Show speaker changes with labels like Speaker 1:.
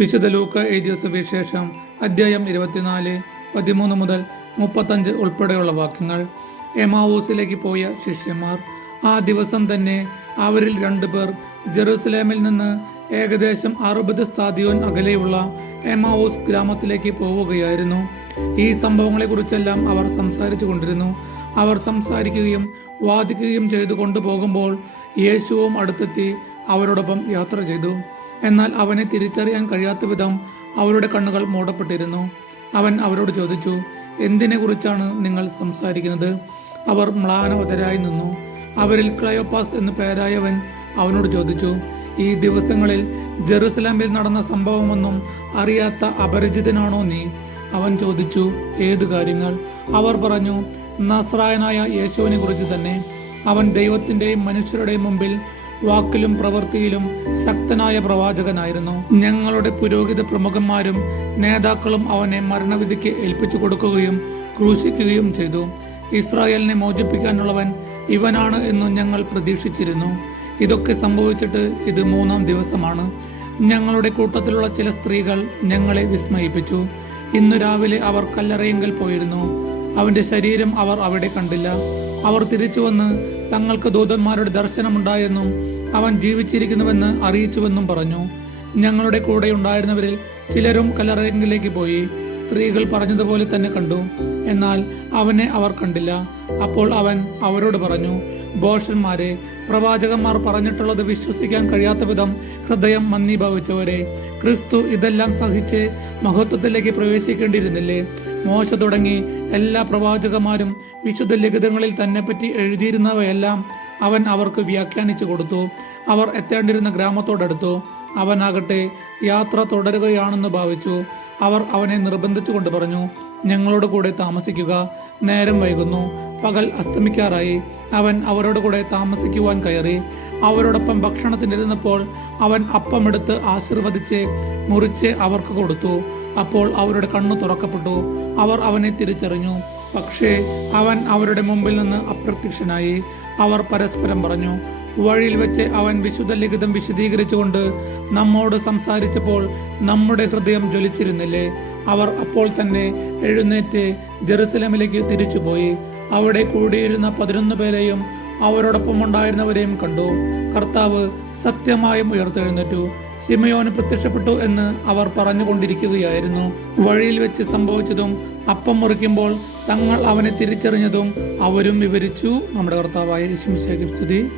Speaker 1: വിശുദ്ധ ലൂക്ക എഴുതിയ സുവിശേഷം അധ്യായം ഇരുപത്തിനാല് പതിമൂന്ന് മുതൽ മുപ്പത്തഞ്ച് ഉൾപ്പെടെയുള്ള വാക്യങ്ങൾ. എമാവൂസിലേക്ക് പോയ ശിഷ്യന്മാർ ആ ദിവസം തന്നെ അവരിൽ രണ്ടുപേർ ജെറൂസലേമിൽ നിന്ന് ഏകദേശം അറുപത് സ്ഥാദിയോൻ അകലെയുള്ള എമാവൂസ് ഗ്രാമത്തിലേക്ക് പോവുകയായിരുന്നു. ഈ സംഭവങ്ങളെക്കുറിച്ചെല്ലാം അവർ സംസാരിച്ചു കൊണ്ടിരുന്നു. അവർ സംസാരിക്കുകയും വാദിക്കുകയും ചെയ്തു കൊണ്ടുപോകുമ്പോൾ യേശുവും അടുത്തെത്തി അവരോടൊപ്പം യാത്ര ചെയ്തു. എന്നാൽ അവനെ തിരിച്ചറിയാൻ കഴിയാത്ത വിധം അവരുടെ കണ്ണുകൾ മൂടപ്പെട്ടിരുന്നു. അവൻ അവരോട് ചോദിച്ചു എന്തിനെ കുറിച്ചാണ് നിങ്ങൾ സംസാരിക്കുന്നത്? അവർ മ്ലാനവതരായി നിന്നു. അവരിൽ ക്ലയോപാസ് എന്നു പേരായവൻ അവനോട് ചോദിച്ചു ഈ ദിവസങ്ങളിൽ ജെറുസലേമിൽ നടന്ന സംഭവമൊന്നും അറിയാത്ത അപരിചിതനാണോ നീ? അവൻ ചോദിച്ചു ഏതു കാര്യങ്ങൾ? അവർ പറഞ്ഞു നസ്രായനായ യേശുവിനെ കുറിച്ച് തന്നെ. അവൻ ദൈവത്തിന്റെയും മനുഷ്യരുടെയും മുമ്പിൽ വാക്കിലും പ്രവൃത്തിയിലും ശക്തനായ പ്രവാചകനായിരുന്നു. ഞങ്ങളുടെ പുരോഹിത പ്രമുഖന്മാരും നേതാക്കളും അവനെ മരണവിധിക്ക് ഏൽപ്പിച്ചു കൊടുക്കുകയും ക്രൂശിക്കുകയും ചെയ്തു. ഇസ്രായേലിനെ മോചിപ്പിക്കാനുള്ളവൻ ഇവനാണ് എന്ന് ഞങ്ങൾ പ്രതീക്ഷിച്ചിരുന്നു. ഇതൊക്കെ സംഭവിച്ചിട്ട് ഇത് മൂന്നാം ദിവസമാണ്. ഞങ്ങളുടെ കൂട്ടത്തിലുള്ള ചില സ്ത്രീകൾ ഞങ്ങളെ വിസ്മയിപ്പിച്ചു. ഇന്നു രാവിലെ അവർ കല്ലറയിങ്കൽ പോയിരുന്നു. അവന്റെ ശരീരം അവർ അവിടെ കണ്ടില്ല. അവർ തിരിച്ചു വന്ന് തങ്ങൾക്ക് ദൂതന്മാരുടെ ദർശനമുണ്ടായെന്നും അവൻ ജീവിച്ചിരിക്കുന്നുവെന്ന് അറിയിച്ചുവെന്നും പറഞ്ഞു. ഞങ്ങളുടെ കൂടെ ഉണ്ടായിരുന്നവരിൽ ചിലരും കല്ലറയിലേക്ക് പോയി സ്ത്രീകൾ പറഞ്ഞതുപോലെ തന്നെ കണ്ടു. എന്നാൽ അവനെ അവർ കണ്ടില്ല. അപ്പോൾ അവൻ അവരോട് പറഞ്ഞു ഭോഷന്മാരെ പ്രവാചകന്മാർ പറഞ്ഞിട്ടുള്ളത് വിശ്വസിക്കാൻ കഴിയാത്ത വിധം ഹൃദയം മന്ദീഭവിച്ചവരെ ക്രിസ്തു ഇതെല്ലാം സഹിച്ച് മഹത്വത്തിലേക്ക് പ്രവേശിക്കേണ്ടിയിരുന്നില്ലേ? മോശ തുടങ്ങി എല്ലാ പ്രവാചകന്മാരും വിശുദ്ധ ലിഖിതങ്ങളിൽ തന്നെ പറ്റി എഴുതിയിരുന്നവയെല്ലാം അവൻ അവർക്ക് വ്യാഖ്യാനിച്ചു കൊടുത്തു. അവർ എത്തേണ്ടിരുന്ന ഗ്രാമത്തോടടുത്തു. അവനാകട്ടെ യാത്ര തുടരുകയാണെന്ന് ഭാവിച്ചു. അവർ അവനെ നിർബന്ധിച്ചു കൊണ്ട് പറഞ്ഞു ഞങ്ങളോട് കൂടെ താമസിക്കുക. നേരം വൈകുന്നു. പകൽ അസ്തമിക്കാറായി. അവൻ അവരോട് കൂടെ താമസിക്കുവാൻ കയറി. അവരോടൊപ്പം ഭക്ഷണത്തിനിരുന്നപ്പോൾ അവൻ അപ്പമെടുത്ത് ആശീർവദിച്ച് മുറിച്ച് അവർക്ക് കൊടുത്തു. അപ്പോൾ അവരുടെ കണ്ണു തുറക്കപ്പെട്ടു. അവർ അവനെ തിരിച്ചറിഞ്ഞു. പക്ഷേ അവൻ അവരുടെ മുമ്പിൽ നിന്ന് അപ്രത്യക്ഷനായി. അവർ പരസ്പരം പറഞ്ഞു വഴിയിൽ വെച്ച് അവൻ വിശുദ്ധ ലിഖിതം വിശദീകരിച്ചുകൊണ്ട് നമ്മോട് സംസാരിച്ചപ്പോൾ നമ്മുടെ ഹൃദയം ജ്വലിച്ചിരുന്നില്ലേ? അവർ അപ്പോൾ തന്നെ എഴുന്നേറ്റ് ജെറുസലമിലേക്ക് തിരിച്ചുപോയി. അവിടെ കൂടിയിരുന്ന പതിനൊന്ന് പേരെയും അവരോടൊപ്പം ഉണ്ടായിരുന്നവരെയും കണ്ടു. കർത്താവ് സത്യമായും ഉയർത്തെഴുന്നേറ്റു. സിമയോന് പ്രത്യക്ഷപ്പെട്ടു എന്ന് അവർ പറഞ്ഞുകൊണ്ടിരിക്കുകയായിരുന്നു. വഴിയിൽ വെച്ച് സംഭവിച്ചതും അപ്പം മുറിക്കുമ്പോൾ തങ്ങൾ അവനെ തിരിച്ചറിഞ്ഞതും അവരും വിവരിച്ചു. നമ്മുടെ കർത്താവായ ശേഖരി സ്തുതി.